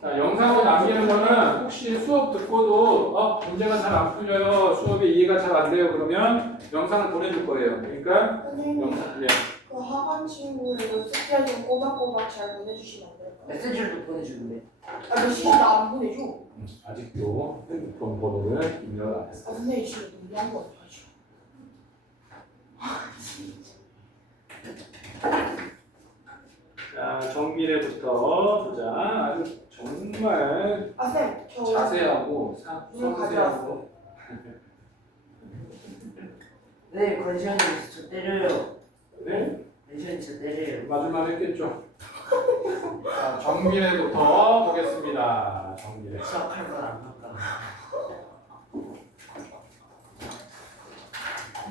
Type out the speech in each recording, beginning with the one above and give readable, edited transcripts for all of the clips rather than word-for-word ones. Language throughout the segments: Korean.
자, 영상을 남기는 거는 혹시 수업 듣고도 문제가 잘 안 풀려요, 수업이 이해가 잘 안 돼요 그러면 영상을 보내줄 거예요. 그러니까 선생님, 영상 그 학원 친구 이거 숙제 좀 꼬박꼬박 잘 보내주시면 안 될까요? 메시지를 보내주는데. 아, 메시지 나안 보내줘. 아직도 핸드폰 번호를 입력 안 했어. 아, 선생님 진짜 너무한 거 같아 지금. 자, 정비례부터 보자. 아주 정말 아, 쌤, 저 자세하고 오늘 섬세하고. 가져왔어. 네, 권시현이 저 때려요. 네? 권시현이 저 때려요. 맞을만 했겠죠. 자, 정비례부터 보겠습니다. 정비례. 시작할 건 안 할까?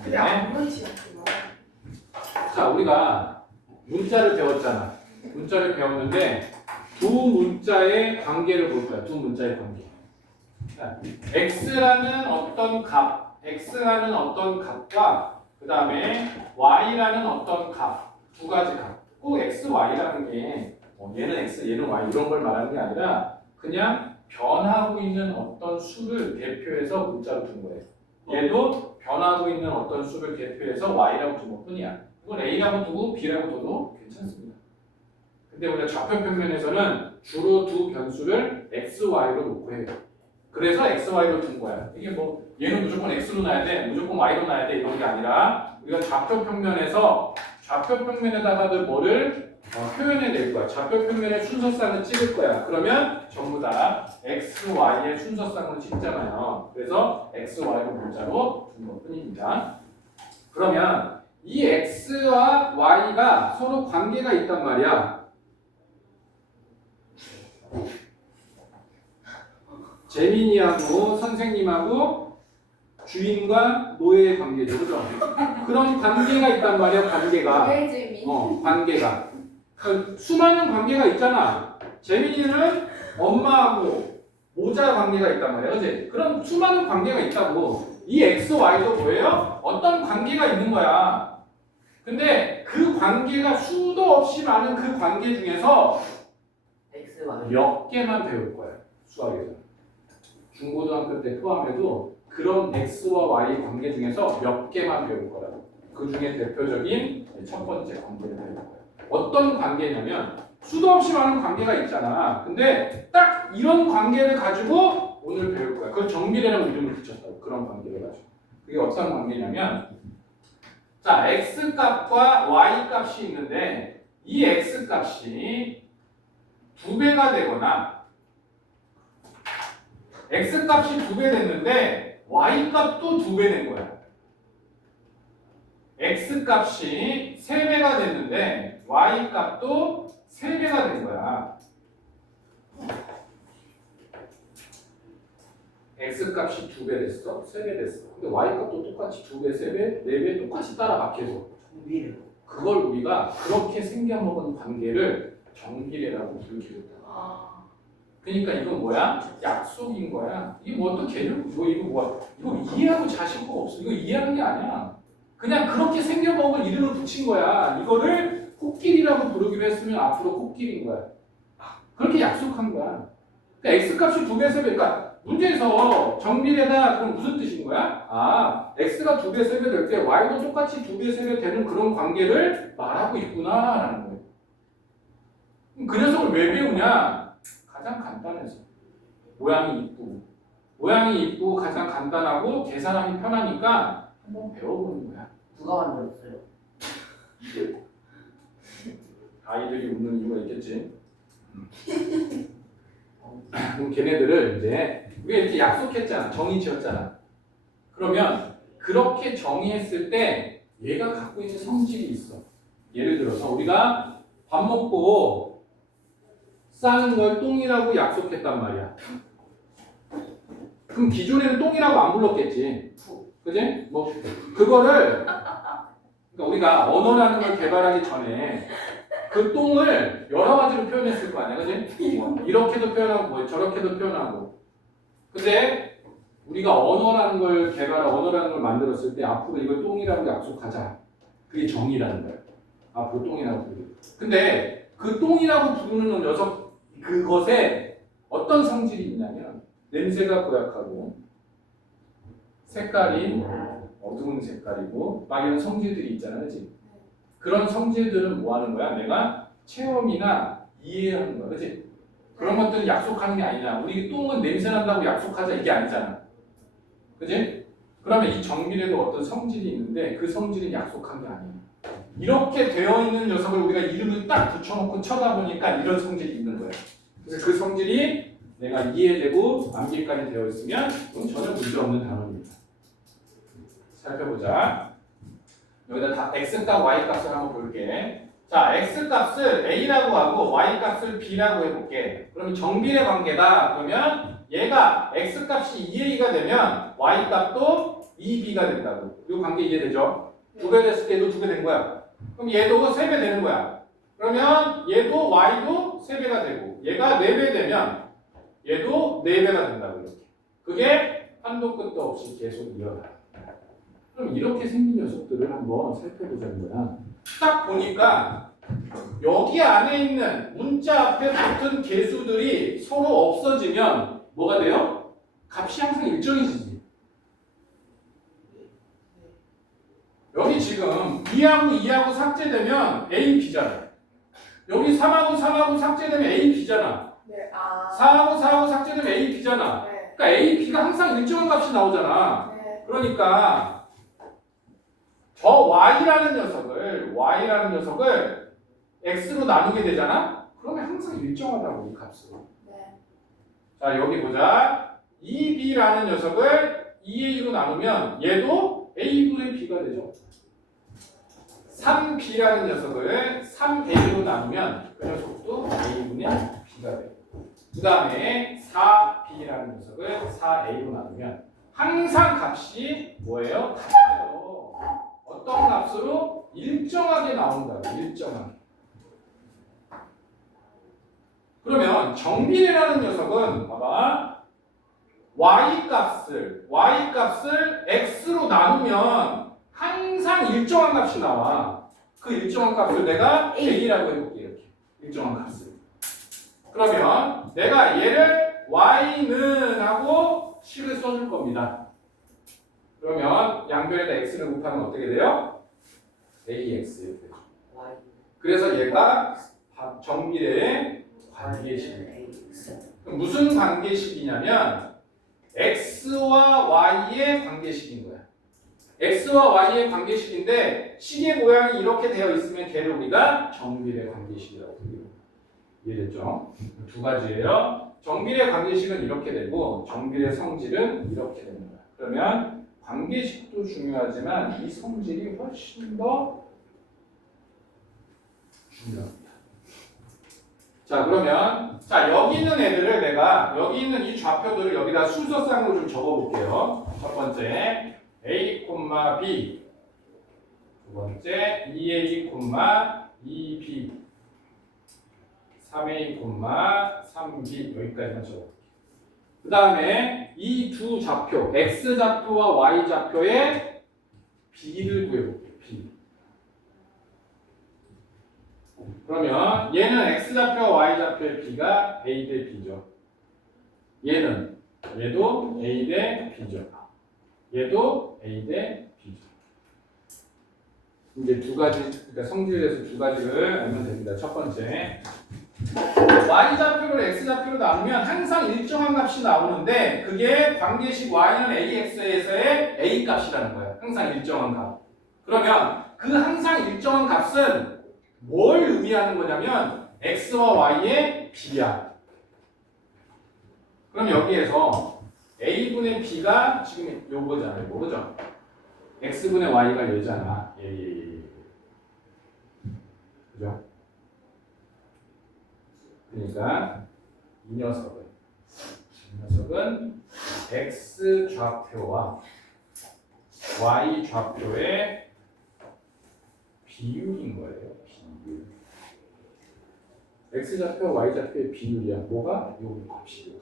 근데 안 보이지 않구나. 자, 우리가 문자를 배웠잖아. 문자를 배웠는데 두 문자의 관계를 볼 거야. 두 문자의 관계. 자, x라는 어떤 값, x라는 어떤 값과 그 다음에 y라는 어떤 값, 두 가지 값. 꼭 x, y라는 게 얘는 x, 얘는 y 이런 걸 말하는 게 아니라 그냥 변하고 있는 어떤 수를 대표해서 문자로 둔 거예요. 얘도 변하고 있는 어떤 수를 대표해서 y라고 둔 것뿐이야. 이건 a라고 두고 b라고 둬도 괜찮습니다. 근데 우리가 좌표 평면에서는 주로 두 변수를 x, y로 놓고 해요. 그래서 x, y로 둔 거야. 이게 뭐 얘는 무조건 x로 놔야 돼, 무조건 y로 놔야 돼 이런 게 아니라 우리가 좌표 평면에서 좌표 평면에다가들 뭐를 표현해 낼 거야. 좌표 평면에 순서쌍을 찍을 거야. 그러면 전부 다 x, y의 순서쌍으로 찍잖아요. 그래서 x, y로 문자로 둔 것뿐입니다. 그러면 이 x와 y가 서로 관계가 있단 말이야. 재민이하고 선생님하고 주인과 노예의 관계죠, 그죠? 그런 관계가 있단 말이야, 관계가. 왜 재미? 관계가. 그러니까 수많은 관계가 있잖아. 재민이는 엄마하고 모자 관계가 있단 말이야, 그지? 그럼 수많은 관계가 있다고. 이 x, y도 뭐예요? 어떤 관계가 있는 거야. 근데 그 관계가 수도 없이 많은 그 관계 중에서 X, Y. 몇 개만 배울 거야, 수학에서. 중고등학교 때 포함해도 그런 x와 y 관계 중에서 몇 개만 배울 거라고. 그 중에 대표적인 첫 번째 관계를 배울 거야. 어떤 관계냐면 수도 없이 많은 관계가 있잖아. 근데 딱 이런 관계를 가지고 오늘 배울 거야. 그걸 정비례라는 이름을 붙였다고. 그런 관계를 가지고. 그게 어떤 관계냐면 자, x 값과 y 값이 있는데 이 x 값이 2배가 되거나 x 값이 2배 됐는데 y 값도 2배 된 거야. x 값이 3배가 됐는데 y 값도 3배가 된 거야. x 값이 2배 됐어? 3배 됐어. 근데 y 값도 똑같이 2배, 3배, 4배 똑같이 따라가 계속. 정비례. 그걸 우리가 그렇게 생겨먹은 관계를 정비례라고 부르기로 했다. 그러니까 이건 뭐야? 약속인 거야. 이게 뭐 어떤 개념? 이거 뭐야? 이거 이해하고 자식거 없어. 이거 이해하는 게 아니야. 그냥 그렇게 생겨먹은 이름을 붙인 거야. 이거를 코끼리라고 부르기로 했으면 앞으로 코끼리인 거야. 그렇게 약속한 거야. 그러니까 x값이 2배, 3배. 그러니까 문제에서 정비례다 그럼 무슨 뜻인 거야? x가 2배, 3배 될 때 y도 똑같이 2배, 3배 되는 그런 관계를 말하고 있구나라는 거예요. 그 녀석을 왜 배우냐? 가장 간단해서. 모양이 이쁘고 가장 간단하고 계산하기 편하니까 한번 배워보는 거야. 누가 만들었어요? 아이들이 웃는 이유가 있겠지. 그럼 걔네들을 이제 우리가 이렇게 약속했잖아. 정의 지었잖아. 그러면 그렇게 정의했을 때 얘가 갖고 있는 성질이 있어. 예를 들어서 우리가 밥 먹고 싸는 걸 똥이라고 약속했단 말이야. 그럼 기존에는 똥이라고 안 불렀겠지. 그지? 뭐 그거를 그러니까 우리가 언어라는 걸 개발하기 전에 그 똥을 여러 가지로 표현했을 거 아니야, 그지? 뭐 이렇게도 표현하고 뭐 저렇게도 표현하고. 근데 우리가 언어라는 걸 만들었을 때 앞으로 이걸 똥이라고 약속하자. 그게 정의라는 거야. 앞으로 똥이라고 부르기. 근데 그 똥이라고 부르는 녀석 그것에 어떤 성질이 있냐면 냄새가 고약하고 색깔이 어두운 색깔이고 막 이런 성질들이 있잖아, 그렇지? 그런 성질들은 뭐 하는 거야? 내가 체험이나 이해하는 거야, 그렇지? 그런 것들은 약속하는 게 아니냐. 우리 똥은 냄새 난다고 약속하자 이게 아니잖아, 그렇지? 그러면 이 정밀에도 어떤 성질이 있는데 그 성질은 약속한 게 아니야. 이렇게 되어 있는 녀석을 우리가 이름을 딱 붙여놓고 쳐다보니까 이런 성질이 있는 거야. 그래서 그 성질이 내가 이해되고 암기까지 되어 있으면 그건 전혀 문제 없는 단어입니다. 살펴보자. 여기다 다 x값, y값을 한번 볼게. 자, x값을 a라고 하고 y값을 b라고 해볼게. 그러면 정비례 관계다. 그러면 얘가 x값이 2a가 되면 y값도 2b가 된다고. 이 관계 이해되죠? 2배 됐을 때 얘도 2배 된 거야. 그럼 얘도 3배 되는 거야. 그러면 얘도 y도 3배가 되고 얘가 4배 되면 얘도 4배가 된다고 이렇게. 그게 한도 끝도 없이 계속 이어가. 그럼 이렇게 생긴 녀석들을 한번 살펴보자는 거야. 딱 보니까 여기 안에 있는 문자 앞에 붙은 개수들이 서로 없어지면 뭐가 돼요? 값이 항상 일정해지지. 여기 지금 2하고 2하고 삭제되면 A, B잖아. 여기 3하고 3하고 삭제되면 A, B잖아. 네. 4하고 4하고 삭제되면 A, B잖아. 네. 그러니까 A, B가 항상 일정한 값이 나오잖아. 네. 그러니까 저 y라는 녀석을 x로 나누게 되잖아? 그러면 항상 일정하다고 이 값으로. 네. 자, 여기 보자. 2b라는 녀석을 2a로 나누면 얘도 a분의 b가 되죠. 3b라는 녀석을 3a로 나누면 그 녀석도 a분의 b가 돼요. 그 다음에 4b라는 녀석을 4a로 나누면 항상 값이 뭐예요? 같아요. 어떤 값으로? 일정하게 나온다고. 일정하게. 그러면 정비례라는 녀석은 봐봐. y값을 x로 나누면 항상 일정한 값이 나와. 그 일정한 값을 내가 a라고 해볼게. 이렇게. 일정한 값을. 그러면 내가 얘를 y는 하고 식을 써줄 겁니다. 그러면 양변에다 x를 곱하면 어떻게 돼요? ax 이렇게 되죠. 그래서 얘가 정비례의 관계식이에요. 그럼 무슨 관계식이냐면 x와 y의 관계식인 거야. x와 y의 관계식인데 식의 모양이 이렇게 되어 있으면 걔를 우리가 정비례 관계식이라고 불러요. 이해됐죠? 두 가지예요. 정비례 관계식은 이렇게 되고 정비례 성질은 이렇게 되는 거야. 그러면 관계식도 중요하지만 이 성질이 훨씬 더 중요합니다. 자, 그러면 여기 있는 애들을 내가 여기 있는 이 좌표들을 여기다 순서상으로 좀 적어볼게요. 첫 번째 a, b. 두 번째 2a, 2b. 3a, 3b. 여기까지만 적어볼게요. 그 다음에 이 두 좌표, x좌표와 y좌표의 b를 구해볼게요. b. 그러면 얘는 x좌표와 y좌표의 b가 a 대 b죠. 얘도 a 대 b죠. 얘도 a 대 b죠. 이제 두 가지, 그러니까 성질에서 두 가지를 알면 됩니다. 첫 번째, y좌표를 x좌표로 나누면 항상 일정한 값이 나오는데 그게 관계식 y는 ax에서의 a 값이라는 거예요. 항상 일정한 값. 그러면 그 항상 일정한 값은 뭘 의미하는 거냐면 x와 y의 b야. 그럼 여기에서 a분의 b가 지금 요거잖아요. 뭐죠? x분의 y가 얘잖아. 그죠? 그러니까 이 녀석은 x 좌표와 y 좌표의 비율인 거예요. 비율. x 좌표, y 좌표의 비율이야. 뭐가? 요 값이.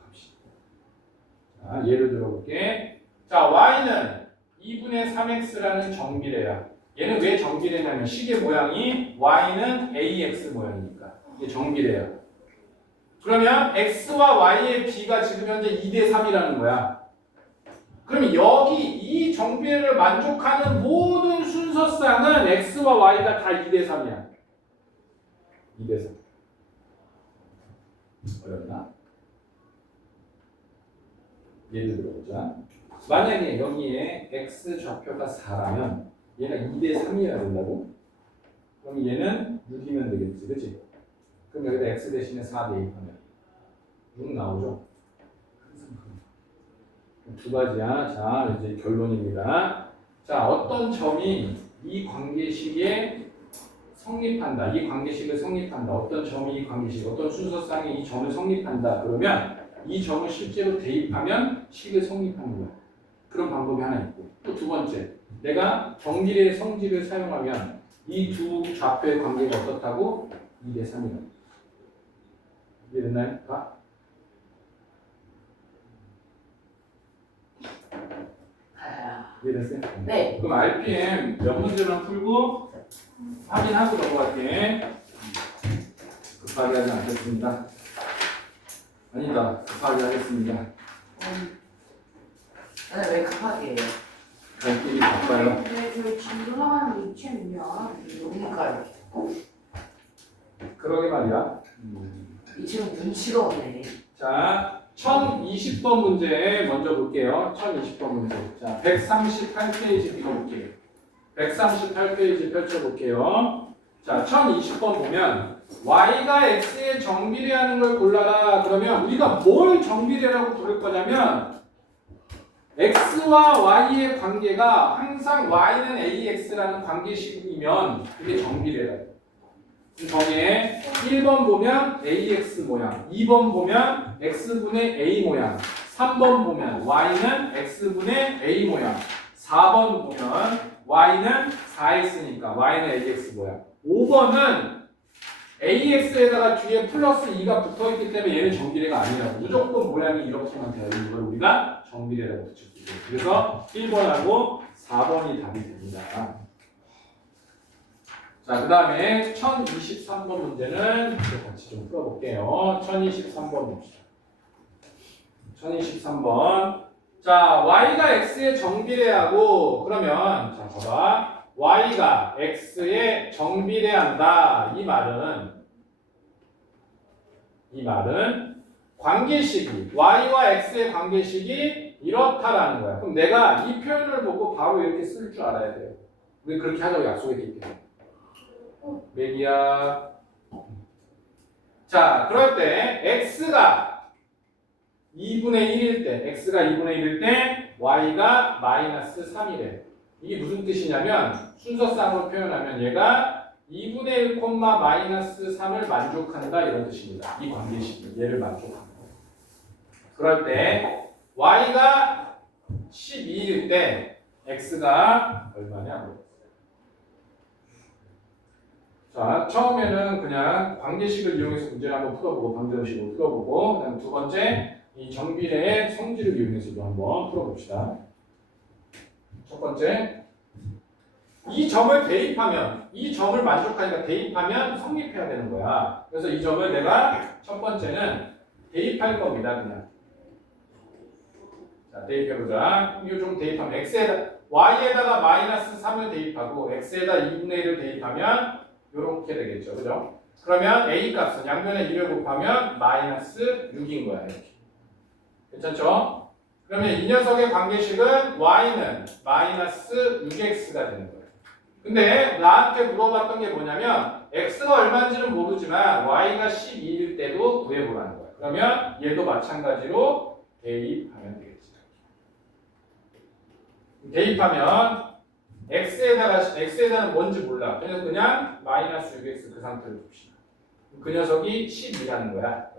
자, 예를 들어볼게. 자, y는 2분의 3x라는 정비례야. 얘는 왜 정비례냐면 식의 모양이 y는 ax 모양이니까 이게 정비례야. 그러면 x와 y의 b가 지금 현재 2대 3이라는 거야. 그럼 여기 이 정비례를 만족하는 모든 순서쌍은 x와 y가 다 2대 3이야. 2대 3. 어렵나? 예를 들어보자. 만약에 여기에 x 좌표가 4라면 얘가 2대 3이어야 된다고? 그럼 얘는 6이면 되겠지, 그치? 그럼 여기다 x 대신에 4 대입하면 6 나오죠? 두 가지야. 자, 이제 결론입니다. 자, 어떤 점이 이 관계식에 성립한다. 이 관계식을 성립한다. 어떤 점이 이 관계식, 어떤 순서상에 이 점을 성립한다. 그러면 이 점을 실제로 대입하면 식을 성립하는 거야. 그런 방법이 하나 있고. 또 두 번째, 내가 정비례의 성질을 사용하면 이 두 좌표의 관계가 어떻다고? 2대 3이다. 이해됐나요? 봐. 이해됐어요? 네. 그럼 RPM 몇 문제만 풀고 확인하고 넘어갈게. 급하게 하지 않겠습니다. 아니다. 급하게 하겠습니다. 왜 급하게 해요? 갈 길이 바빠요. 네, 저희 진도 나가는 위치는요. 여기까지. 그러게 말이야. 이 친구 눈치가 없네. 자, 1020번 문제 먼저 볼게요. 1020번 문제. 자, 138페이지 읽어볼게요. 138페이지 펼쳐볼게요. 자, 1020번 보면 y가 x에 정비례하는 걸 골라라. 그러면 우리가 뭘 정비례라고 부를 거냐면 x와 y의 관계가 항상 y는 ax라는 관계식이면 그게 정비례다. 정에 1번 보면 ax 모양, 2번 보면 x분의 a 모양, 3번 보면 y는 x분의 a 모양, 4번 보면 y는 4x니까 y는 ax 모양, 5번은 ax에다가 뒤에 플러스 2가 붙어있기 때문에 얘는 정비례가 아니라고. 무조건 모양이 이렇게만 돼요. 이걸 우리가 정비례라고 붙일 수 있어요. 그래서 1번하고 4번이 답이 됩니다. 자, 그 다음에 1023번 문제는 같이 좀 풀어볼게요. 1023번 봅시다. 1023번. 자, y가 x에 정비례하고, 그러면, 자, 봐봐. y가 x에 정비례한다. 이 말은 관계식이, y와 x의 관계식이 이렇다라는 거야. 그럼 내가 이 표현을 보고 바로 이렇게 쓸 줄 알아야 돼요. 우리 그렇게 하자고 약속했기 때문에. 맥이야. 자, 그럴 때 x가 2분의 1일 때, x가 2분의 1일 때 y가 마이너스 3이래. 이게 무슨 뜻이냐면 순서상으로 표현하면 얘가 2분의 1, 마이너스 3을 만족한다 이런 뜻입니다. 이 관계식이 얘를 만족한다. 그럴 때 y가 12일 때 x가 얼마냐? 자, 처음에는 그냥 관계식을 이용해서 문제를 한번 풀어보고 방정식으로 풀어보고 그다음 두 번째 이 정비례의 성질을 이용해서도 한번 풀어봅시다. 첫 번째, 이 점을 대입하면 이 점을 만족하니까 대입하면 성립해야 되는 거야. 그래서 이 점을 내가 첫 번째는 대입할 겁니다. 그냥 자, 대입해보자. 이거 좀 대입하면 y에다가 마이너스 3을 대입하고 x에다 2분의 1을 대입하면 이렇게 되겠죠. 그죠? 그러면 a 값은 양변에 2를 곱하면 마이너스 6인 거야. 이렇게. 괜찮죠? 그러면 이 녀석의 관계식은 y는 마이너스 6x가 되는 거예요. 근데 나한테 물어봤던 게 뭐냐면 x가 얼마인지는 모르지만 y가 12일 때도 구해보라는 거야. 그러면 얘도 마찬가지로 대입하면 되겠지. 대입하면 x에다는 뭔지 몰라. 그래서 그냥 마이너스 6x 그 상태를 둡시다. 그 녀석이 12라는 거야.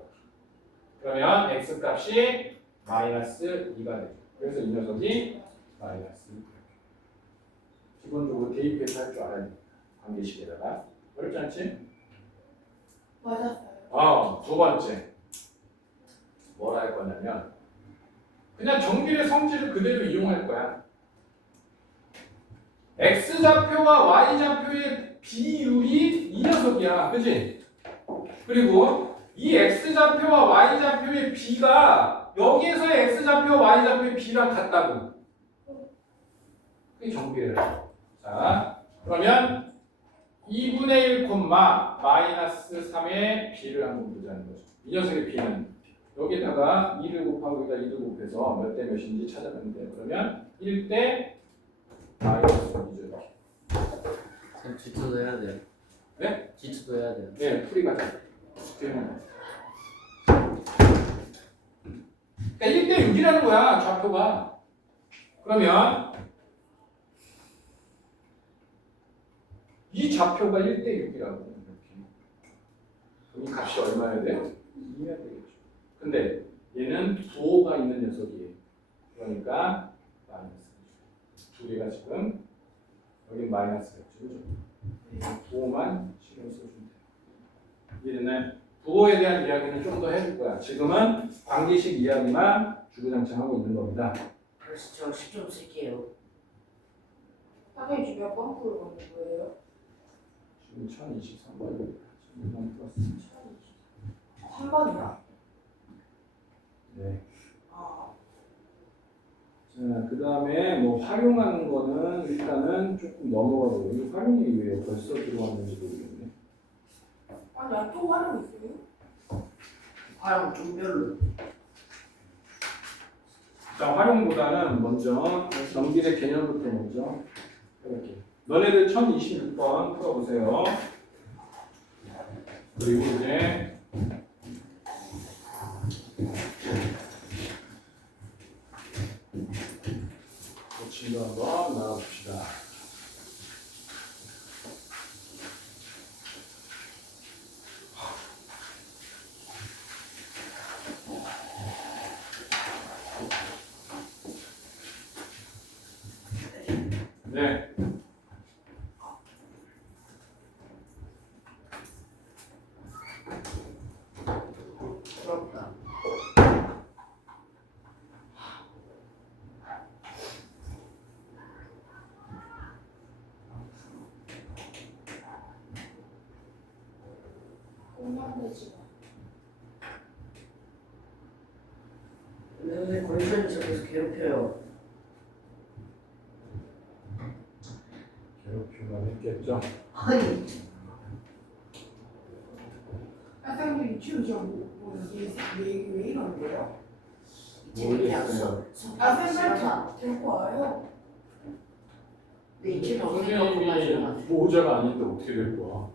그러면 x 값이 마이너스 2가 되죠. 그래서 이 녀석이 마이너스 2. 기본적으로 대입해서 할 줄 알아야 됩니다. 관계식에다가. 어렵지 않지? 맞았어요. 두 번째. 뭘 할 거냐면 그냥 정비례 성질을 그대로 이용할 거야. x좌표와 y좌표의 비율이 이 녀석이야. 그치? 그리고 이 x좌표와 y좌표의 b가 여기에서의 x좌표와 y좌표의 b랑 같다고. 그게 정비례라고. 자, 그러면 2분의 1, 마이너스 3의 b를 한번 보자는 거죠. 이 녀석의 b는 여기다가 2를 곱하고 여기다 2를 곱해서 몇 대 몇인지 찾아내면 돼요. 그러면 1대 마이너스 2죠. 그럼 지투도 해야 돼요. 네? 지투도 해야 돼요. 네, 풀이 가자. 그러니까 1대 6이라는 거야, 좌표가. 그러면 이 좌표가 1대 6이라고. 이렇게. 그럼 이 값이 얼마여야 돼요? 2해야 되겠죠. 근데 얘는 부호가 있는 녀석이에요. 그러니까 마이너스. 두 개가 지금 여기 마이너스겠죠. 그죠? 부호만 신경 써주면 돼요. 이해됐나요? 부호에 대한 이야기는 좀 더 해줄 거야. 지금은 관계식 이야기만 주구장창 하고 있는 겁니다. 그래서 저 10점 쓸게요. 선생님 지금 몇번 풀고 있는 거예요? 지금 1023번. 16번 플러스. 3번이요? 네. 아, 자, 그 다음에 뭐 활용하는 거는 일단은 조금 넘어가고, 이 활용이 왜 벌써 들어왔는지 모르겠네. 아니 안또 하는 거 있어요? 활용 좀 별로. 자, 활용보다는 먼저 정비례 개념부터 먼저 해볼게요. 너네들 1026번 풀어보세요. 그리고 이제 고침도 한번 나눠봅시다. 네. 부럽다. 공감되지 마. 왜 권선이 저기서 괴롭혀요? 괴롭히만 했겠죠. 아니 선생님 유치원 왜 이러는데요? 모르겠어요. 아 선생님 데리고 와요. 내 이치는 없으니까 그만하지 마. 선생님이 보호자가 아닌데 어떻게 될 거야?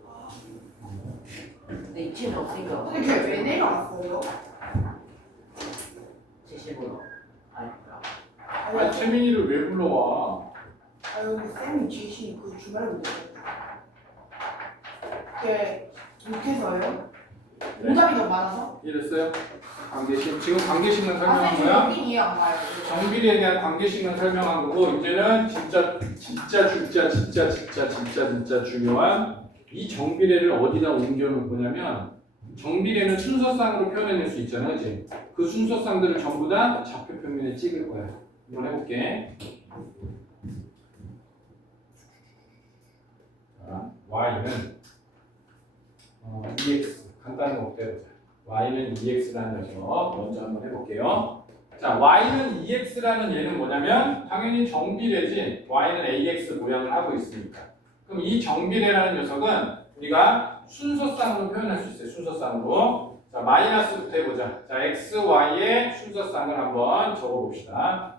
내 이치는 없으니까 근데 걔 왜 내려왔어요? 제 식으로. 아니까. 아니 채민이를 왜 불러와? 아 여기 쌤이 지시 그 주말에 못했다. 걔 못해서요? 오답이 더 많아서? 이해됐어요? 관계식 지금 관계식만 아 설명한 선생님 거야? 여긴 이해 안 가요. 정비례에 대한 관계식만 설명한 거고 이제는 진짜 중요한 이 정비례를 어디다 옮겨놓을 거냐면 정비례는 순서상으로 표현해낼 수 있잖아, 그치? 그 순서상들을 전부 다 좌표 평면에 찍을 거야. 한번 해볼게. 자, y는 EX 간단한 거부터 해보자. y는 EX라는 녀석 먼저 한번 해볼게요. 자, y는 EX라는 얘는 뭐냐면 당연히 정비례지 y는 AX 모양을 하고 있으니까. 그럼 이 정비례라는 녀석은 우리가 순서상으로 표현할 수 있어요. 순서상으로. 자, 마이너스부터 해보자. 자, x, y의 순서상을 한번 적어봅시다.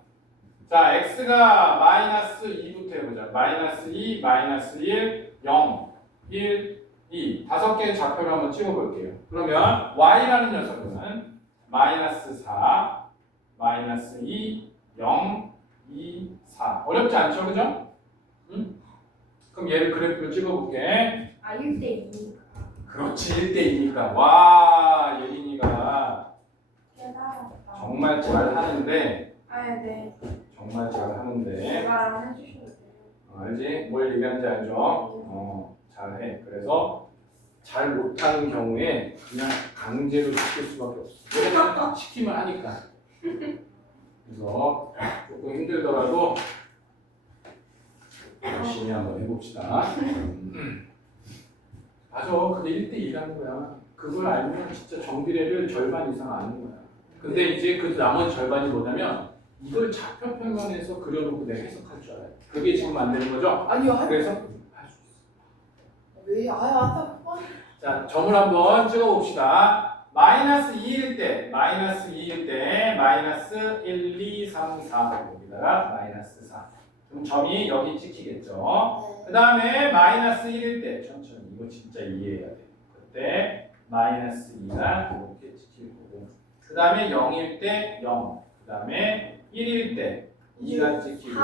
자, x가 마이너스 2부터 해보자. 마이너스 2, 마이너스 1, 0, 1, 2. 5개의 좌표를 한번 찍어볼게요. 그러면 y라는 녀석은 마이너스 4, 마이너스 2, 0, 2, 4. 어렵지 않죠? 그죠? 응? 그럼 얘를 그래프로 찍어볼게. 아 1대2니까. 그렇지, 1대2니까. 와, 예린이가 깨달았다. 정말 잘하는데, 아 네. 정말 잘하는데, 제발 해주셔도 돼요. 알지? 뭘 얘기하는지 알죠? 잘해. 그래서 잘 못하는 경우에 그냥 강제로 시킬 수밖에 없어. 왜냐면 시키면 하니까. 그래서 조금 힘들더라도 열심히 한번 해봅시다. 맞아, 그게 1대2라는 거야. 그걸 알면 진짜 정비례를 절반 이상 아는 거야. 근데 이제 그 나머지 절반이 뭐냐면 이걸 좌표 평면에서 그려놓고 내가 해석할 줄 알아요. 그게 지금 안 되는 거죠? 아니요, 그래서 할 수 있어. 왜? 아따. 자, 점을 한번 찍어봅시다. 마이너스 2일 때, 마이너스 2일 때, 마이너스 1, 2, 3, 4 여기다가 마이너스 4. 그럼 점이 여기 찍히겠죠? 그 다음에 마이너스 1일 때, 천천히 이거 진짜 이해해야 돼. 그때 마이너스 2가 이렇게 찍힐 거고, 그 다음에 0일 때 0, 그 다음에 1일 때 2가 찍히고,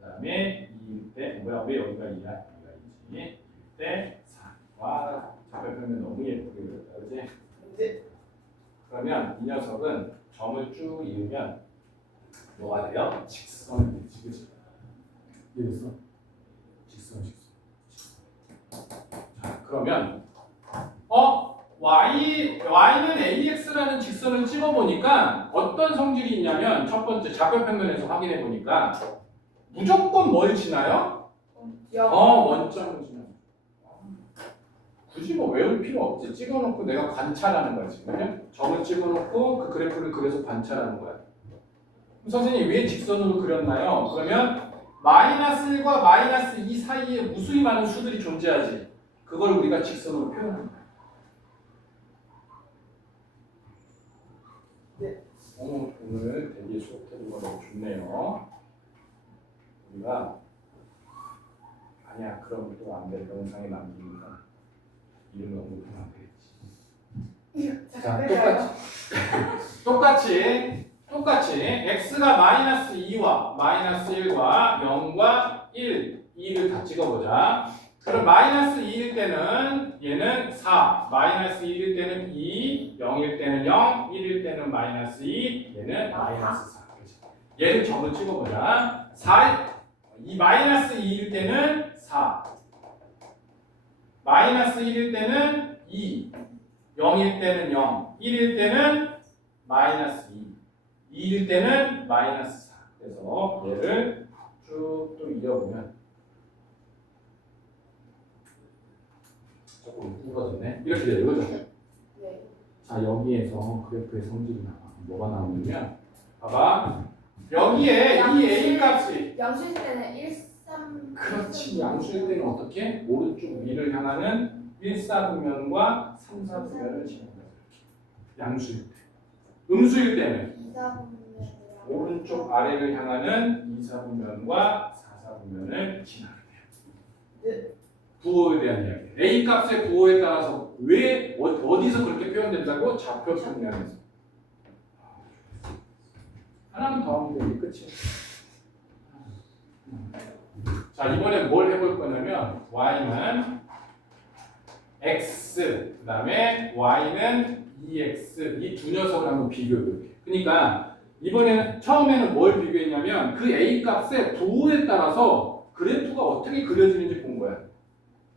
그 다음에 2일 때 뭐야 왜 여기가 2야? 여기가 2지. 2일 때 4. 와, 좌표평면 너무 예쁘게 그렸다, 그지? 네. 그러면 이 녀석은 점을 쭉 이으면 뭐가 돼요? 직선이 되지, 그지? 이해됐어? 직선. 자, 그러면 y는 ax라는 직선을 찍어보니까 어떤 성질이 있냐면 첫 번째 좌표평면에서 확인해 보니까 무조건 뭘 지나요? 원점을 지나요. 굳이 뭐 외울 필요 없지. 찍어놓고 내가 관찰하는 거야 지금. 점을 찍어놓고 그 그래프를 그려서 관찰하는 거야. 선생님 왜 직선으로 그렸나요? 그러면 마이너스 1과 마이너스 2 사이에 무수히 많은 수들이 존재하지. 그걸 우리가 직선으로 표현하는 거야. 네. 오늘 되게 수업 태도가 너무 좋네요. 우리가 아니야 그럼 또 안 돼. 영상에 남기니까 이름을 언급하면 안 되겠지. 자, 똑같이 x가 마이너스 2와 마이너스 1과 0과 1, 2를 다 찍어보자. 그럼 마이너스 2일 때는 얘는 4, 마이너스 1일 때는 2, 0일 때는 0, 1일 때는 마이너스 2, 얘는 마이너스 4. 얘를 점을 찍어보자. 이 마이너스 2일 때는 4, 마이너스 1일 때는 2, 0일 때는 0, 1일 때는 마이너스 2, 2일 때는 마이너스 4. 그래서 얘를 쭉 또 이어보면 조금 굵어졌네. 이렇게 돼요, 그죠? 네. 자, 여기에서 그래프의 성질이 나와. 뭐가 나오냐면 봐봐. 여기에 이 A 값이 양수일 때는 1, 3. 그렇지. 양수일 때는 어떻게? 오른쪽 위를 향하는 1사분면과 3사분면을 지낸다. 양수일 때. 음수일 때는 2사분면이랑 오른쪽 아래를 향하는 2사분면과 4사분면을 지나게 돼요. 부호에 대한 이야기. A 값의 부호에 따라서 왜 어디서 그렇게 표현된다고? 좌표 평면에서. 하나만 더 하면 되니 끝이야. 자, 이번에 뭘 해볼 거냐면 y는 x, 그 다음에 y는 2x 이 두 녀석을 한번 비교해 볼게요. 그러니까 이번에는 처음에는 뭘 비교했냐면 그 a 값의 부호에 따라서 그래프가 어떻게 그려지는지 본 거야.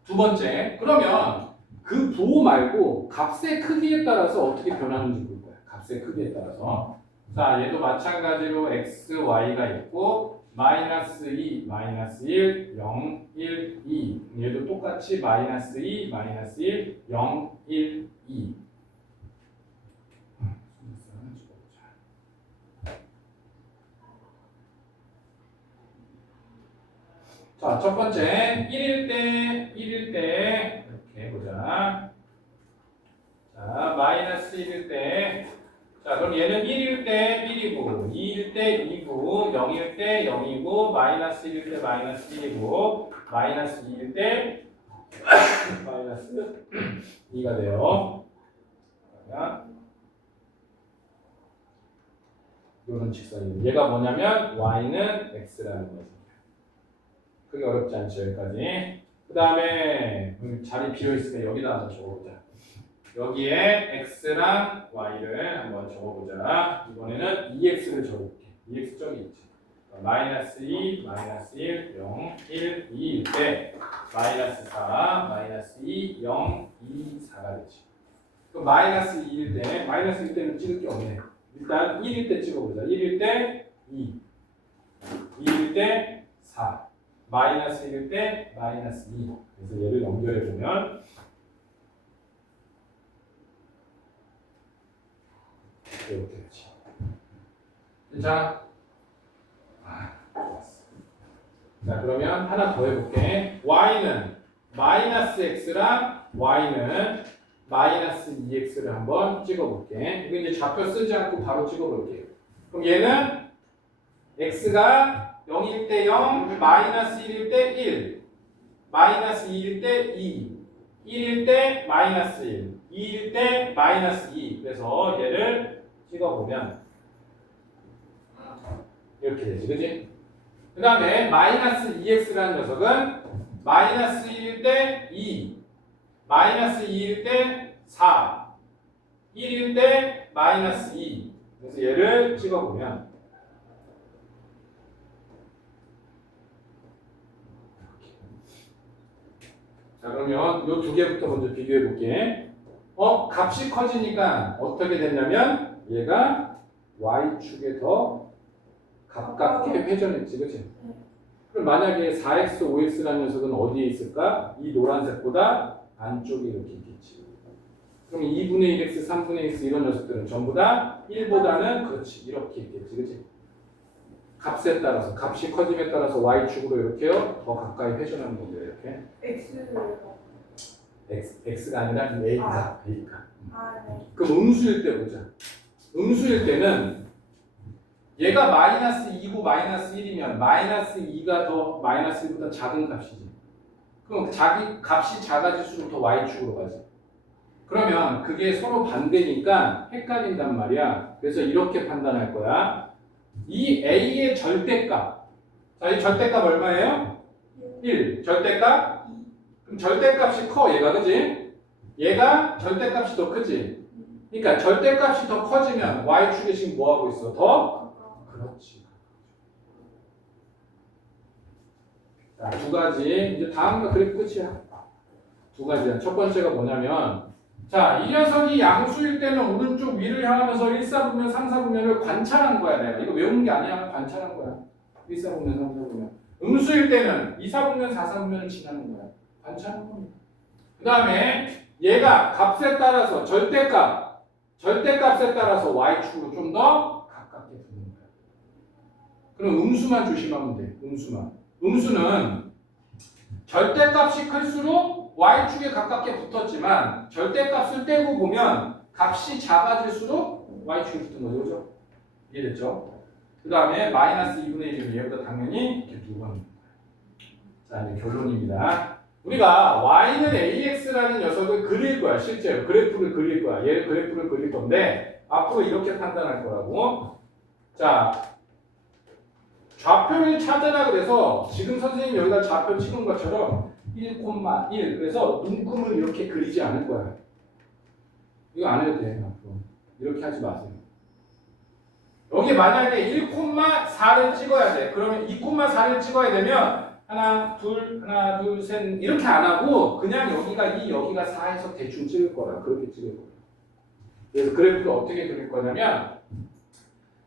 두 번째, 그러면 그 부호 말고 값의 크기에 따라서 어떻게 변하는지 볼 거야. 값의 크기에 따라서. 자, 얘도 마찬가지로 x, y가 있고 마이너스 2, 마이너스 1, 0, 1, 2. 얘도 똑같이 마이너스 2, 마이너스 1, 0, 1, 2. 자, 첫 번째 1일 때 이렇게 해보자. 자, 마이너스 1일 때 자, 그럼 얘는 1일 때 1이고 2일 때 2고 0일 때 0이고 마이너스 1일 때 마이너스 1이고 마이너스 2일 때 마이너스 2가 돼요. 그러면 이런 직선이에요. 얘가 뭐냐면 y는 x라는 거죠. 그게 어렵지 않죠, 여기까지. 그 다음에 자리 비어있으니까 여기다 한번 적어보자. 여기에 x랑 y를 한번 적어보자. 이번에는 2x를 적어볼게. 2x 저기 있지. 마이너스 2, 마이너스 1, 0, 1, 2일 때 마이너스 4, 마이너스 2, 0, 2, 4가 되지. 그럼 마이너스 2일 때, 마이너스 1일 때는 찍을 게 없네. 일단 1일 때 찍어보자. 1일 때 2, 2일 때 4, 마이너스 1일 때 마이너스 2. 그래서 얘를 연결해보면 이렇게 되지. 괜찮아? 좋았어. 자, 그러면 하나 더 해볼게. y는 마이너스 x랑 y는 마이너스 2x를 한번 찍어볼게. 이거 이제 좌표 쓰지 않고 바로 찍어볼게요. 그럼 얘는 x가 0일 때 0, 마이너스 1일 때 1, 마이너스 2일 때 2, 1일 때 마이너스 1, 2일 때 마이너스 2. 그래서 얘를 찍어보면 이렇게 되지, 그지? 그 다음에 마이너스 2x라는 녀석은 마이너스 1일 때 2, 마이너스 2일 때 4, 1일 때 마이너스 2. 그래서 얘를 찍어보면 자, 그러면 이 두 개부터 먼저 비교해 볼게. 값이 커지니까 어떻게 됐냐면 얘가 y축에 더 가깝게 회전했지, 그치? 그럼 만약에 4x, 5x라는 녀석은 어디에 있을까? 이 노란색보다 안쪽에 이렇게 있겠지. 그럼 2분의 1x, 3분의 x 이런 녀석들은 전부 다 1보다는 그렇지, 이렇게 있겠지, 그치? 값에 따라서, 값이 커짐에 따라서 y축으로 이렇게요, 더 가까이 회전하는 거예요, 이렇게. x가 아니라 이 a가. 네. 그럼 음수일 때 보자. 음수일 때는 얘가 마이너스 2고 마이너스 1이면 마이너스 2가 더 마이너스 1보다 작은 값이지. 그럼 자기 값이 작아질수록 더 y축으로 가지. 그러면 그게 서로 반대니까 헷갈린단 말이야. 그래서 이렇게 판단할 거야. 이 a의 절대값. 자, 이 절대값 얼마예요? 1. 절대값? 그럼 절대값이 커, 얘가, 그지? 얘가 절대값이 더 크지? 그러니까 절대값이 더 커지면 y축에 지금 뭐 하고 있어? 더? 그렇지. 자, 두 가지. 이제 다음과 그래프 끝이야. 두 가지야. 첫 번째가 뭐냐면, 자, 이 녀석이 양수일 때는 오른쪽 위를 향하면서 1사분면, 3사분면을 관찰한 거야, 내가. 이거 외우는 게 아니야. 관찰한 거야. 1사분면, 3사분면. 음수일 때는 2사분면, 4사분면을 지나는 거야. 관찰한 겁니다. 그 다음에 얘가 값에 따라서 절대값에 따라서 y축으로 좀 더 가깝게 두는 거야. 그럼 음수만 조심하면 돼. 음수는 절대값이 클수록 y축에 가깝게 붙었지만 절대값을 떼고 보면 값이 작아질수록 y축에 붙은 거죠. 그죠? 이해됐죠? 그 다음에 마이너스 2분의 1이면 얘보다 당연히 이렇게 두고 하는 거예요. 자, 이제 결론입니다. 우리가 y는 ax라는 녀석을 그릴 거야. 실제로 그래프를 그릴 거야. 얘를 그래프를 그릴 건데 앞으로 이렇게 판단할 거라고. 자, 좌표를 찾아라 그래서 지금 선생님이 여기다 좌표 찍은 것처럼 1,1 그래서 눈금을 이렇게 그리지 않을 거야. 이거 안 해도 돼. 앞으로 이렇게 하지 마세요. 여기 만약에 1,4를 찍어야 돼. 그러면 2,4를 찍어야 되면 하나, 둘, 셋 이렇게 안 하고 그냥 여기가 2, 여기가 4에서 대충 찍을 거라. 그렇게 찍을 거야. 그래서 그래프를 어떻게 그릴 거냐면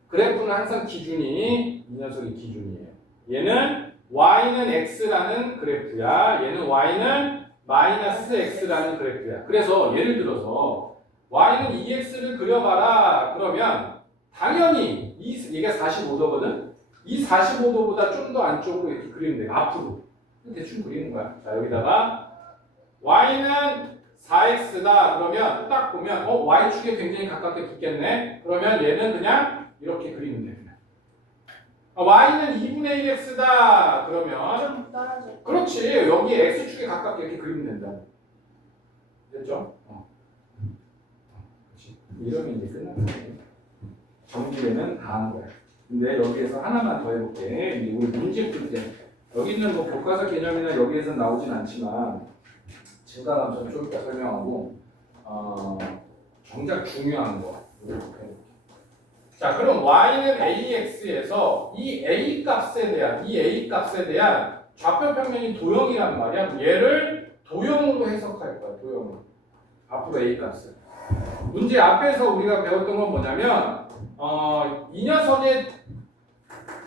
그래프는 항상 기준이 이 녀석이 기준이에요. 얘는 y는 x라는 그래프야. 얘는 y는 마이너스 x라는 그래프야. 그래서 예를 들어서 y는 2x를 그려봐라. 그러면 당연히 얘가 45도거든. 이 45도보다 좀 더 안쪽으로 이렇게 그리면 돼. 앞으로. 대충 그리는 거야. 자, 여기다가 y는 4x다. 그러면 딱 보면 y축에 굉장히 가깝게 붙겠네. 그러면 얘는 그냥 이렇게 그리면 돼. 그냥. y는 2분의 1x다. 그러면 떨어져. 그렇지. 여기 x축에 가깝게 이렇게 그리면 된다. 됐죠? 그렇지. 이러면 이제 끝나는 거예요. 정리되면 다 한 거야. 근데 여기에서 하나만 더 해볼게. 우리 문제 풀 때 여기 있는 뭐 교과서 개념이나 여기에서 나오진 않지만 증가감점 좀 이따 설명하고 정작 중요한 거 이렇게 해볼게. 자, 그럼 y는 ax에서 이 a 값에 대한 좌표 평면이 도형이란 말이야. 그럼 얘를 도형으로 해석할 거야. 도형으로. 앞으로 a 값을. 문제 앞에서 우리가 배웠던 건 뭐냐면 이 녀석의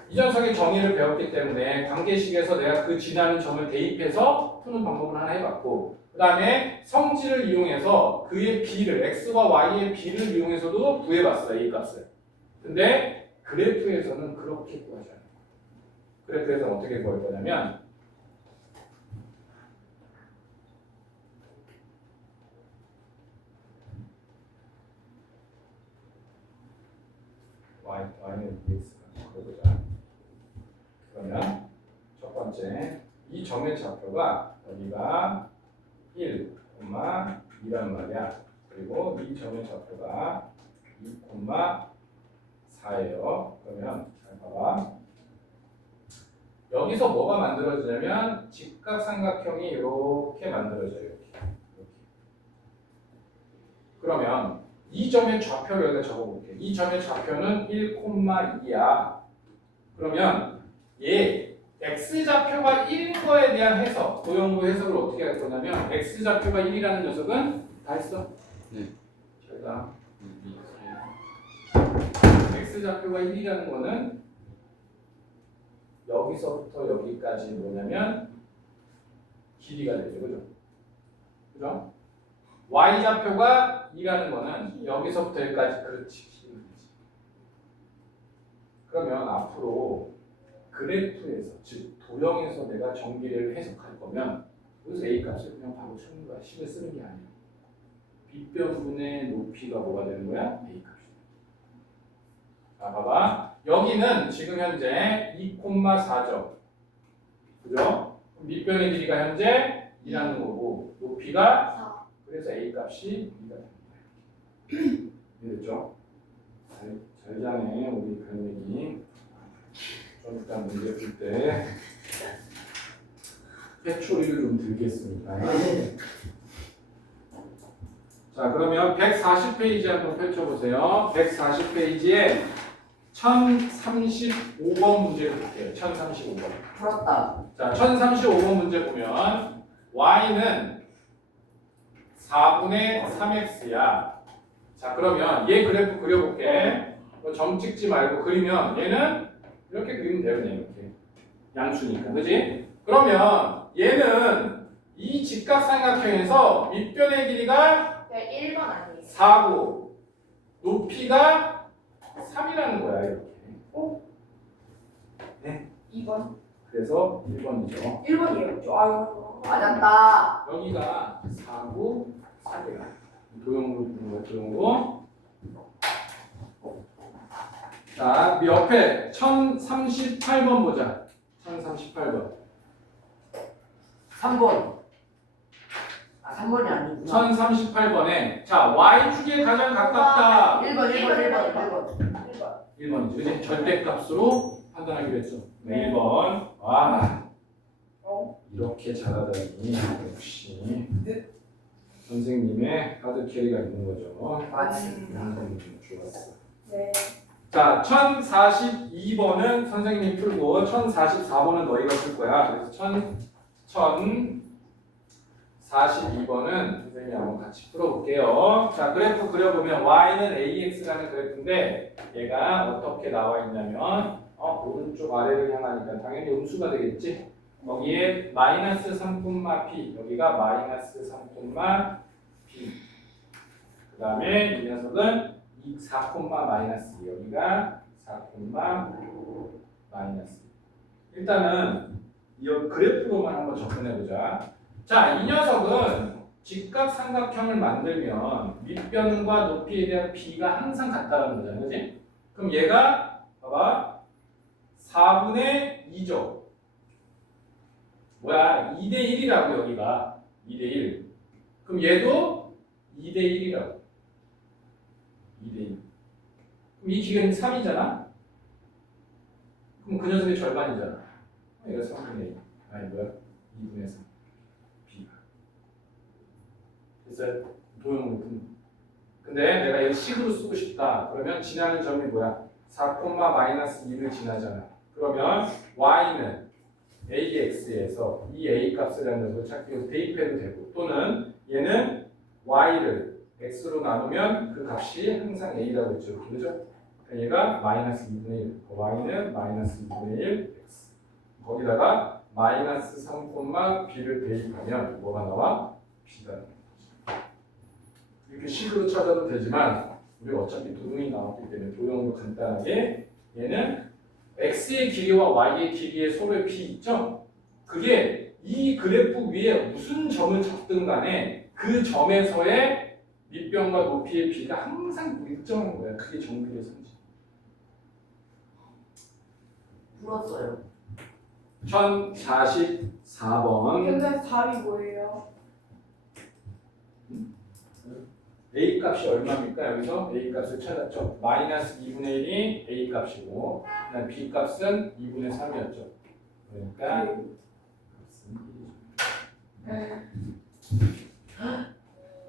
이 녀석의 정의를 배웠기 때문에 관계식에서 내가 그 지나는 점을 대입해서 푸는 방법을 하나 해봤고, 그 다음에 성질을 이용해서 그의 b를, x와 y의 b를 이용해서도 구해봤어요, a 값을. 근데 그래프에서는 그렇게 구하지 않아요. 그래프에서는 어떻게 구할 거냐면 y는 dx가 그거보다. 그러면 첫 번째 이 점의 좌표가 여기가 1, 2란 말이야. 그리고 이 점의 좌표가 2, 4예요. 그러면 잘 봐봐. 여기서 뭐가 만들어지냐면 직각삼각형이 이렇게 만들어져요. 이렇게. 그러면 이 점의 좌표를 여기다 적어볼게. 이 점의 좌표는 1,2야. 그러면 얘 x좌표가 1인 거에 대한 해석, 도형으로 해석을 어떻게 할 거냐면 x좌표가 1이라는 녀석은 다 했어? 네. 제가 x좌표가 1이라는 거는 여기서부터 여기까지 뭐냐면 길이가 되죠. 그죠? 그죠? y좌표가 2라는 거는 여기서부터 여기까지 그렇지. 그러면 앞으로 그래프에서, 즉 도형에서 내가 정비를 해석할 거면 여기서 a 값을 그냥 바로 쓰는 거야. 10을 쓰는 게 아니야. 빗변분의 높이가 뭐가 되는 거야? a 값이. 자, 봐봐. 여기는 지금 현재 2,4죠. 그죠? 밑변의 길이가 현재 2라는 거고 높이가 4. 그래서 a 값이 2가 됩니다. 이해됐죠? 잘 자네 우리 변형이. 좀 일단 문제 풀 때 회초리를 좀 들겠습니다. 자, 그러면 140페이지 한번 펼쳐보세요. 140페이지에 1035번 문제를 볼게요. 1035번. 풀었다. 자, 1035번 문제 보면 y는 4분의 3x야. 자, 그러면 얘 그래프 그려볼게. 뭐 점 찍지 말고 그리면 얘는 이렇게 그리면 돼요. 그냥 이렇게. 양수니까. 그지? 그러면 얘는 이 직각삼각형에서 밑변의 길이가 네, 1번 아니에요. 4고 높이가 3이라는 거야. 이렇게. 2번. 그래서 1번이죠. 1번이에요. 아유. 맞았다. 여기가 4고 4개야. 도형으로 부른 거야. 도형으로. 자, 옆에 1038번 보자. 1038번. 3번. 아, 3번이 아니구나. 1038번에 자, y축에 가장 가깝다. 1번. 1번이지. 그지? 절대값으로 판단하기로 했어. 네, 1번. 와. 이렇게 잘하다니 역시 선생님의 하드 캐리가 있는 거죠. 선생님 좋았어. 네. 자, 1042번은 선생님이 풀고 1044번은 너희가 풀 거야. 그래서 1042번은 선생님이 한번 같이 풀어볼게요. 자, 그래프 그려보면 y는 ax라는 그래프인데 얘가 어떻게 나와 있냐면 오른쪽 아래를 향하니까 당연히 음수가 되겠지. 여기에 마이너스 3,p, 여기가 마이너스 3,p. 그 다음에 이 녀석은 4, 마이너스, 여기가 4, 마이너스. 일단은 이 그래프로만 한번 접근해보자. 자, 이 녀석은 직각삼각형을 만들면 밑변과 높이에 대한 b가 항상 같다는 거잖아, 그지? 그럼 얘가 봐봐, 4분의 2죠. 뭐야, 2대 1이라고 여기가 2대 1. 그럼 얘도 2대 1이라고. 2대 1. 그럼 이 기간이 3이잖아? 그럼 그 녀석의 절반이잖아. 얘가 3분의 1. 아니 뭐야? 2분의 3. B가. 그래서 도형으로 푼. 근데 내가 이거 식으로 쓰고 싶다. 그러면 지나는 점이 뭐야? 4, 마이너스 2를 지나잖아. 그러면 y는 ax에서 이 a 값이라는 걸 찾기 위해서 대입해도 되고, 또는 얘는 y를 x로 나누면 그 값이 항상 a라고 했죠. 그죠? 얘가 마이너스 2분의 1, y는 마이너스 2분의 1 x. 거기다가 마이너스 3, b를 대입하면 뭐가 나와? b가 나와. 이렇게 식으로 찾아도 되지만 우리가 어차피 도형이 나왔기 때문에 도형으로 간단하게 얘는 x의 길이와 y의 길이의 서로의 b 있죠? 그게 이 그래프 위에 무슨 점을 잡든 간에 그 점에서의 밑변과 높이의 b가 항상 일정한 거야. 그게 정비례 성질. 풀었어요. 1044번 근데 답이 뭐예요? a 값이 얼마입니까? 여기서 a 값을 찾았죠. 마이너스 2분의 1이 a 값이고 그다음 b 값은 2분의 3이었죠. 그러니까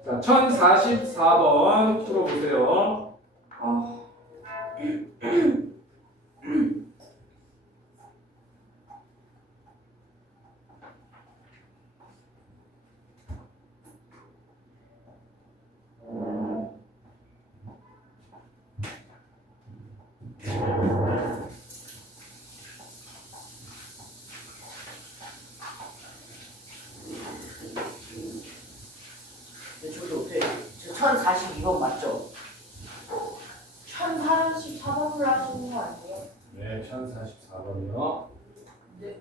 자, 1044번 풀어보세요. 근데 저도 어떻게? 저 1042번 맞죠? 1044번을 하시는 거 아니에요? 네, 1044번이요. 네.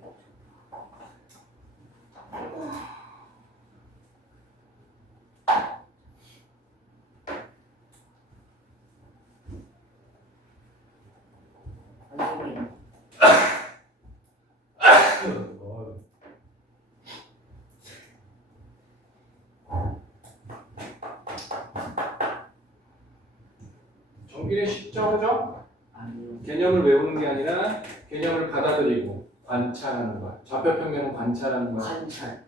선생님, 정비례 쉽죠, 그죠? 아니요. 개념을 외우는 게 아니라 개념을 받아들이고 관찰하는 거. 좌표평면은 관찰하는 거. 관찰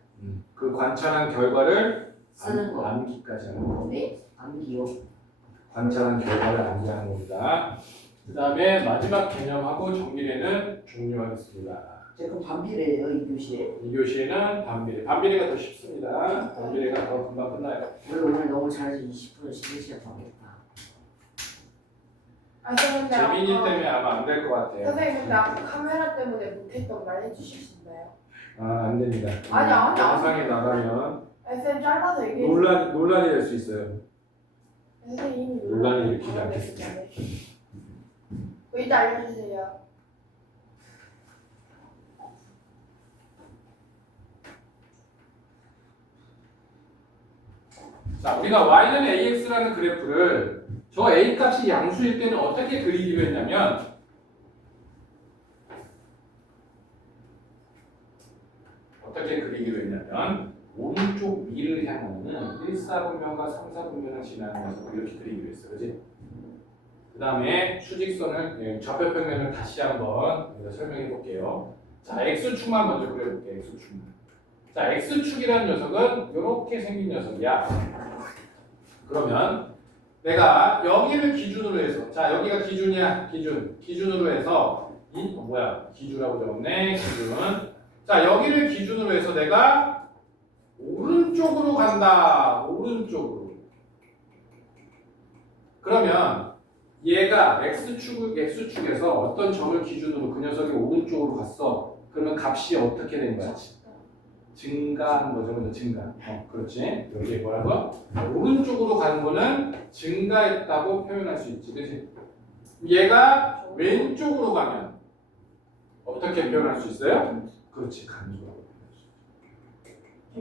그 관찰한 결과를 쓰는 거. 암기까지 하는 거. 네? 암기요. 관찰한 결과를 암기하는 겁니다. 그 다음에 마지막 개념하고 정비례는 종료하겠습니다. 제가 그럼 반비례예요 이 교시에. 이 교시에는 반비례. 반비례가 더 쉽습니다. 반비례가 더 금방 끝나요. 우리 오늘 너무 잘해서 20분 11시간 더 하겠다. 아 선생님 재민이 때문에 아마 안 될 것 같아요. 선생님 근데 아까 카메라 때문에 못했던 말 해주실 수 있나요? 아, 안 됩니다. 아니. 영상에 나가면 선생님 잘라서 얘기해 논란이 될 수 있어요. 선생님 이미 논란을 일으키지 바로 않겠습니다. 냈었는데. 그거 이따 알려주세요. 자, 우리가 y는 ax라는 그래프를 저 a 값이 양수일 때는 어떻게 그리기로 했냐면 오른쪽 위를 향하는 1사분면과 3사분면을 지나는 녀석을 이렇게 그리기로 했어. 그지? 그 다음에 수직선을, 좌표평면을 다시 한번 여기다 설명해 볼게요. 자, x축만 먼저 그려볼게요. x축만. 자, x축이라는 녀석은 이렇게 생긴 녀석이야. 그러면 내가 여기를 기준으로 해서, 자, 여기가 기준이야. 기준으로 해서 기준이라고 적었네. 기준. 자, 여기를 기준으로 해서 내가 오른쪽으로 간다. 오른쪽으로. 그러면 얘가 x축에서 어떤 점을 기준으로 그 녀석이 오른쪽으로 갔어. 그러면 값이 어떻게 된 거야? 증가한 거죠. 그죠? 증가. 그렇지. 여기 뭐라고? 오른쪽으로 가는 거는 증가했다고 표현할 수 있지. 그렇지? 얘가 왼쪽으로 가면 어떻게 표현할 수 있어요? 그렇지. 감소라고 표현할 수 있지.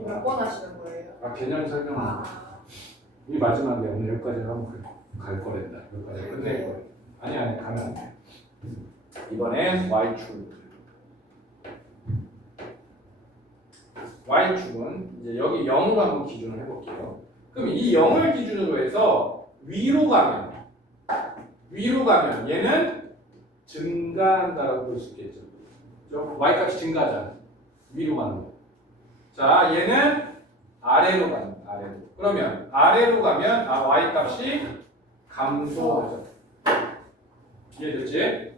몇 번 하시는 거예요? 개념 설명. 이 마지막에 오늘 여기까지 하면 갈 거랬다. 여기까지 끝낼 거래. 아니 가면 안 돼. 이번엔 y축. y축은 이제 여기 0으로 한번 기준을 해볼게요. 그럼 이 0을 기준으로 해서 위로 가면 얘는 증가한다라고 볼 수 있겠죠. y값이 증가하잖아. 위로 가는 거. 자, 얘는 아래로 가는 거. 아래로. 그러면 아래로 가면 y값이 감소하죠. 이해됐지?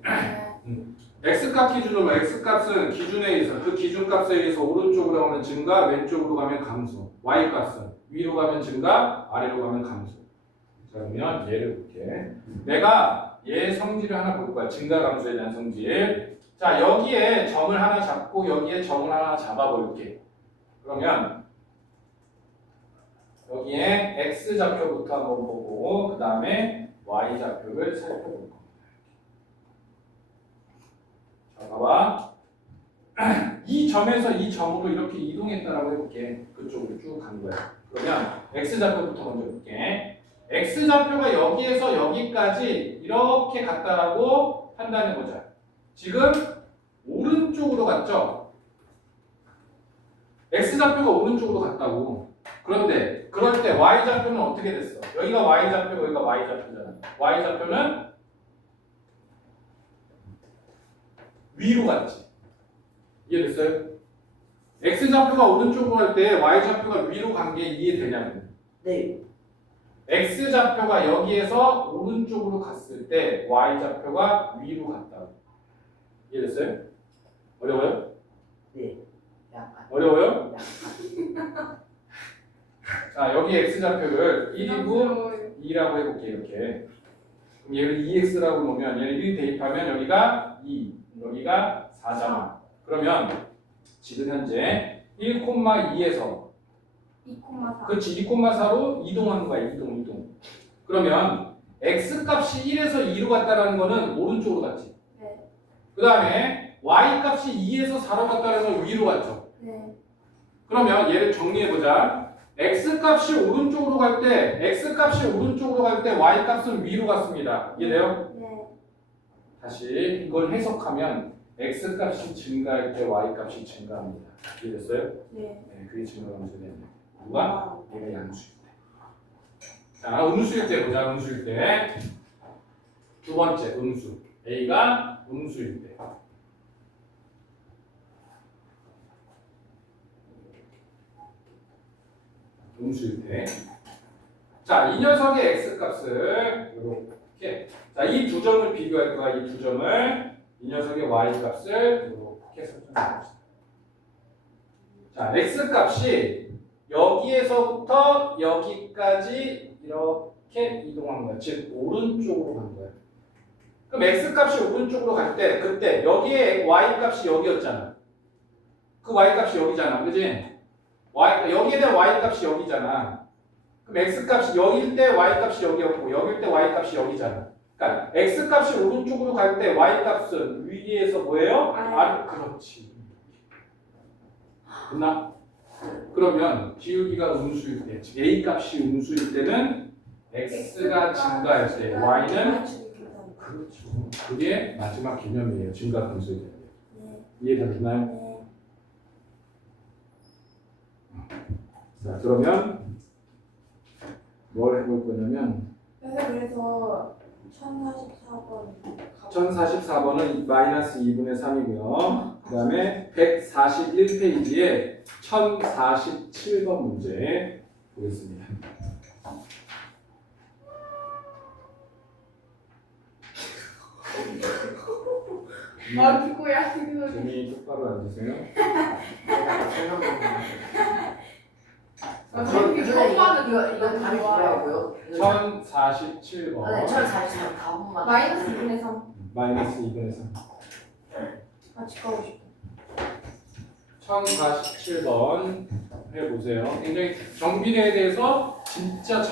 x값 기준으로 x값은 기준에 의해서 그 기준값에 의해서 오른쪽으로 가면 증가, 왼쪽으로 가면 감소. y값은 위로 가면 증가, 아래로 가면 감소. 자, 그러면 얘를 볼게. 내가 얘 성질을 하나 볼 거야. 증가함수에 대한 성질. 자, 여기에 점을 하나 잡고 여기에 점을 하나 잡아볼게. 그러면 여기에 x 좌표부터 한번 보고 그 다음에 y 좌표를 살펴볼 겁니다. 자, 봐봐. 이 점에서 이 점으로 이렇게 이동했다라고 해볼게. 그쪽으로 쭉 간 거야. 그러면 x 좌표부터 먼저 볼게. x 좌표가 여기에서 여기까지 이렇게 갔다라고 판단해 보자. 지금 오른쪽으로 갔죠? x 좌표가 오른쪽으로 갔다고. 그런데 그럴 때 y 좌표는 어떻게 됐어? 여기가 y 좌표고 여기가 y 좌표잖아. y 좌표는 위로 갔지. 이해됐어요? x 좌표가 오른쪽으로 갈 때 y 좌표가 위로 간 게 이해되냐고. 네. x 좌표가 여기에서 오른쪽으로 갔을 때 y 좌표가 위로 갔다고. 이해됐어요? 어려워요? 네. 약간. 어려워요? 자, 여기 x 좌표를 1이고 2라고 해볼게. 이렇게. 그럼 얘를 2x라고 놓으면 얘를 1 대입하면 여기가 2, 여기가 4잖아. 그러면 지금 현재 1,2에서 2,4. 그렇지 2,4로 이동하는 거야. 이동. 그러면 x 값이 1에서 2로 갔다라는 거는 오른쪽으로 갔지. 네. 그 다음에 y 값이 2에서 4로 갔다라는 건 위로 갔죠. 네. 그러면 얘를 정리해보자. x 값이 오른쪽으로 갈 때 y 값은 위로 갔습니다. 이해돼요? 네. 다시 이걸 해석하면 x 값이 증가할 때 y 값이 증가합니다. 이해됐어요? 네. 네, 그게 증가함수 되는 누가? 얘가 양수일 때. 자, 음수일 때 보자. 음수일 때. 두 번째 음수. A가 음수일 때. 음수일 때. 자, 이 녀석의 x 값을 이렇게. 자, 이 두 점을 비교할 거야. 이 두 점을. 이 녀석의 y 값을 이렇게 설정해 봅시다. 자, x 값이 여기에서부터 여기까지 이렇게 이동한 거야. 즉 오른쪽으로 간 거야. 그럼 x 값이 오른쪽으로 갈 때 그때 여기에 y 값이 여기였잖아. 그 y 값이 여기잖아. 그지? 여기에 대한 y 값이 여기잖아. 그럼 x 값이 여기일 때 y 값이 여기였고 여기일 때 y 값이 여기잖아. 그러니까 x 값이 오른쪽으로 갈 때 y 값은 위에서 뭐예요? 아래. 그렇지. 됐나? 그러면 기울기가 음수일 때, 즉 a 값이 음수일 때는 x가 증가할 때 y는 그렇죠. 그게 마지막 개념이에요. 증가 함수에 대한. 네. 이해되나요? 네. 자, 그러면 뭘 해볼 거냐면 그래서 1044번 1044번은 마이너스 2분의 3이고요. 그 다음에 141페이지에 1047번 문제 보겠습니다. 아 그거야 그거. 재미 똑바로 앉으세요. 아, 선생님, 선생님, 이거 답이 뭐라고요? 1047번 네, 1044 답만. 마이너스 2분의 3. 마이너스 2분의 3 같이 가고 싶어. 1047번 해보세요. 굉장히 정비례에 대해서 진짜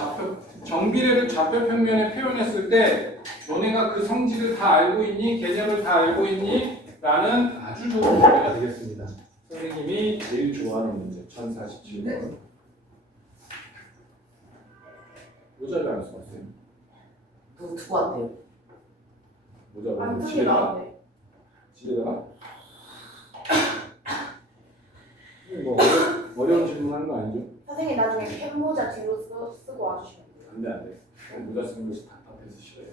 정비례를 좌표 평면에 표현했을 때 너네가 그 성질을 다 알고 있니? 개념을 다 알고 있니? 라는 아주 좋은 문제가 되겠습니다. 선생님이 제일 좋아하는 문제 1047번. 모자를 안 써봤어요. 그거 두고 왔대요. 모자를 안 크게 집에다가? 나왔네. 집에다가? 뭐 어려운 질문하는 거 아니죠? 선생님 나중에 펜모자 뒤로 쓰고 와주시면 돼요. 안 돼, 안 돼. 모자 쓰는 것이 답답해서 싫어요.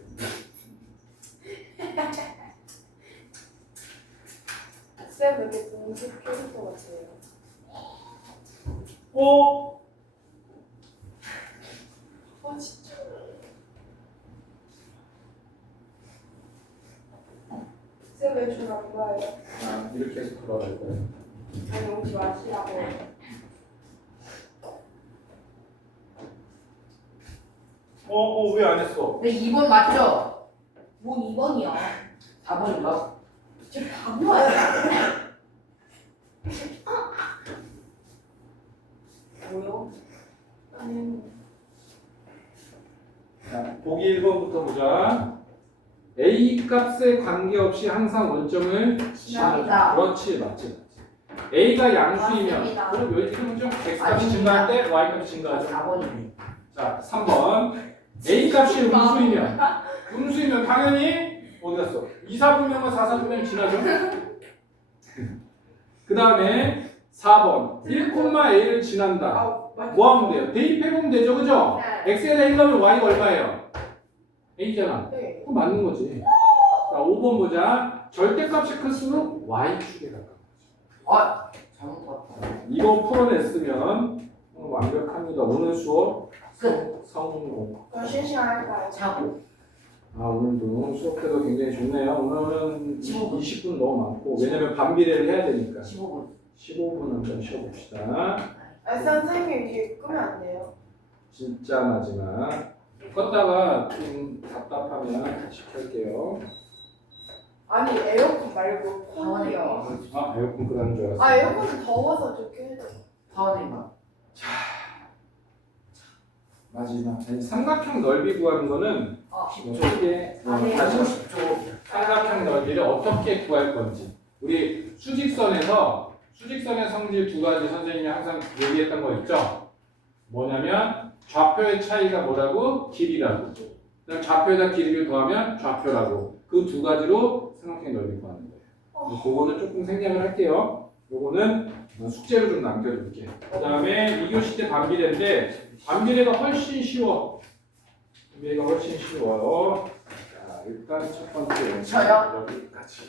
쌤 이렇게 공식 캐릭터 같아요. 어? 진짜. 쌤 왜 저를 안 봐요? 아, 이렇게 해서 돌아갈 거예요. 아니 오지 마시라고. 왜 안 했어? 네, 2번 맞죠? 뭔 2번이야? 4번인가? 쟤 바보야. 뭐요? 아니, 자, 보기 1번부터 보자. A 값에 관계없이 항상 원점을 지납니다. 그렇지, 맞지. A가 양수이면 맞습니다. 그럼 여기 뭐죠? X 값이 아닙니다. 증가할 때 Y 값이 증가하죠. 4번이네. 자, 3번. A 값이 음수이면 당연히 어디 갔어? 2, 4분면과 4, 4분면 지나죠? 그 다음에 4번. 1,A를 지난다. 아, 맞아. 뭐 하면 돼요? 대입해보면 되죠, 그죠? 네. X에다 1 넣으면 Y가 얼마예요? A잖아. 네. 그럼 맞는 거지. 자, 5번 보자. 절대값이 클수록 Y축에 가까워. 아, 잘못 봤다. 이거 풀어냈으면 완벽합니다. 오늘 수업 끝. 성공. 몇 시간 할까요? 자고. 아, 오늘도 수업해도 굉장히 좋네요. 오늘은 15분. 20분 너무 많고, 왜냐면 반비례를 해야 되니까. 15분. 15분 한번 쉬어봅시다. 아, 선생님 뒤에 끄면 안 돼요. 진짜 마지막. 껐다가 좀 답답하면 다시 켤게요. 아니 에어컨 말고 쿨이요. 아, 에어컨 끄라는 줄 알았어. 아 에어컨은 더워서 좋게 해줘. 파워네이마. 마지막. 아니, 삼각형 넓이 구하는 거는 아, 어떻게 아니에요. 다시 10조. 삼각형 넓이를 어떻게 구할 건지. 우리 수직선의 성질 두 가지 선생님이 항상 얘기했던 거 있죠? 뭐냐면 좌표의 차이가 뭐라고? 길이라고. 그다음 좌표에다 길이를 더하면 좌표라고. 그 두 가지로 삼각형 넓이 구하는 거예요. 그거는 조금 생략을 할게요. 요거는 숙제로 좀 남겨둘게. 그 다음에 2교시 때 반비례인데 반비례가 훨씬 쉬워. 반비례가 훨씬 쉬워요. 자, 일단 첫 번째 저요? 여기까지.